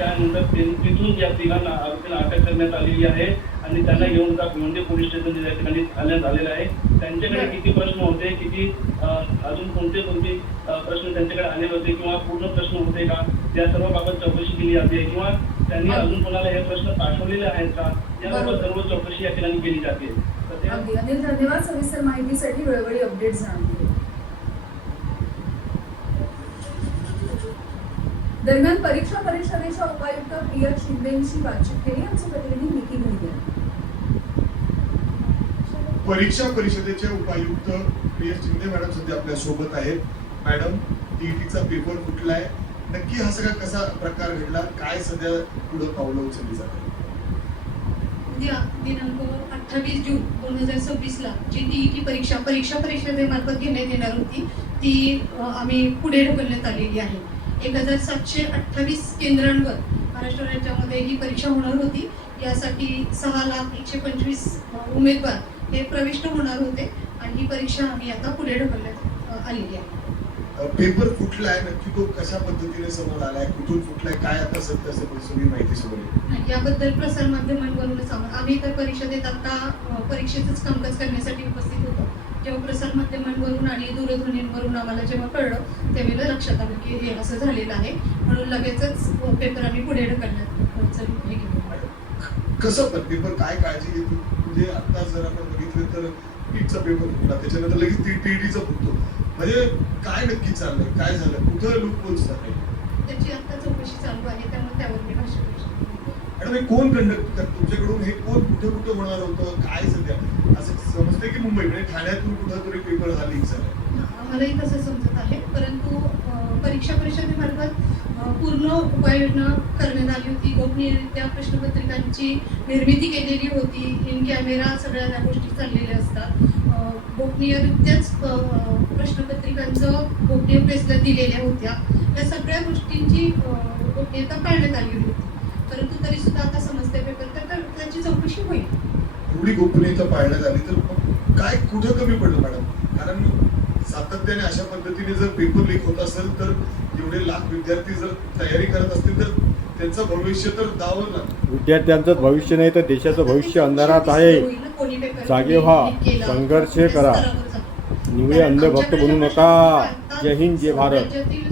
त्यानंतर तिथून या तिघांना आरोपीला अटक करण्यात आलेली आहे आणि त्यांना घेऊन भिवंडी पोलीस स्टेशन या ठिकाणी आणण्यात आलेलं आहे. त्यांच्याकडे किती प्रश्न होते, किती अजून कोणते प्रश्न त्यांच्याकडे आलेले होते किंवा पूर्ण प्रश्न होते का, या सर्व बाबत चौकशी केली जाते किंवा त्यांनी अजून कोणाला हे प्रश्न पाठवलेले आहेत का, याबाबत सर्व चौकशी या ठिकाणी केली जाते. अनिल, धन्यवाद सविस्तर माहितीसाठी. वेळोवेळी अपडेट जाणून. दरम्यान परीक्षा परिषदेच्या उपायुक्त प्रिया शिंदेंशी बातचीत केली आमचे प्रतिनिधी निखिल मोहिते. परीक्षा परिषदेचे उपायुक्त प्रिया शिंदे मॅडम सध्या आपल्या सोबत आहेत. मॅडम, टीईटीचा पेपर फुटलाय, नक्की हा सगळा कसा प्रकार घडला, काय सध्या पुढे पावलं उचलली जातात? उद्या दिनांक 28 जून 2026 ला जी टीईटी परीक्षा परिषदेमार्फत घेण्यात येणार होती ती आम्ही पुढे ढकलण्यात आलेली आहे. 1728 केंद्रांवर महाराष्ट्र राज्यामध्ये ही परीक्षा होणार होती. यासाठी 6,125 उमेदवार हे प्रविष्ट होणार होते आणि ही परीक्षा आम्ही आता पुढे ढकलण्यात आलेली आहे. पेपर फुटलाय, नक्की तो कशा पद्धतीने समोर आलाय, कुठून फुटलाय, काय आता सध्या सगळी माहिती समोर येते? याबद्दल प्रसार माध्यमांवरूनच आम्ही तर परिषदेत आता परीक्षेचंच कामकाज करण्यासाठी उपस्थित होतो. जेव्हा प्रसार माध्यमांवरून आणि दूरध्वनींवरून आम्हाला जेव्हा कळलं त्यावेळेला लक्षात आलं की हे असं झालेलं आहे, म्हणून लगेचच पेपर आम्ही पुढे ढकलण्यात हे केलं. कसं पण पेपर काय काळजी घेतो? म्हणजे आता जर आपण बघितलं तर नीटचा पेपर फुटला, त्याच्यानंतर लगेच टीईटीचा फुटतो, म्हणजे काय नक्की चाललंय, काय झालं, कुठं लूप होल्स झाले? त्याची आता चौकशी चालू आहे, त्यामुळे त्यावर मी भाष्य करू शकतो. मॅडम, हे कोण कंडक्ट करत तुमच्याकडून, हे कोण कुठं कुठं होणार होतं, काय सध्या असं समजतंय की मुंबई म्हणजे ठाण्यातून कुठं तरी पेपर हा लीक झालाय? आम्हालाही तसं समजत आहे, परंतु परीक्षा परिषदेमार्फत पूर्ण उपाययोजना करण्यात आली होती. गोपनीयरित्या प्रश्नपत्रिकांची निर्मिती केलेली होती. इन कॅमेरा सगळ्या त्या गोष्टी चाललेल्या असतात. गोपनीयरित्याच प्रश्नपत्रिकांचं गोपनीय प्रेसला दिलेल्या होत्या. या सगळ्या गोष्टींची गोपनीयता पाळण्यात आली होती. परंतु तरी सुद्धा आता समजते पेपर तर त्याची चौकशी होईल. एवढी गोपनीयता पाळण्यात आली तर काय कुठं कमी पडलं मॅडम? कारण सातत्याने अशा पद्धतीने जर पेपर लीक होत असेल तर एवढे लाख विद्यार्थी जर तयारी करत असतील तर त्यांचं भविष्य तर दावलं ना. विद्यार्थ्यांचं भविष्य नाही तर देशाचं भविष्य अंधारात आहे. जागे व्हा, संघर्ष करा, निवळे अंधभक्त बनू नका. जय हिंद, जय भारत.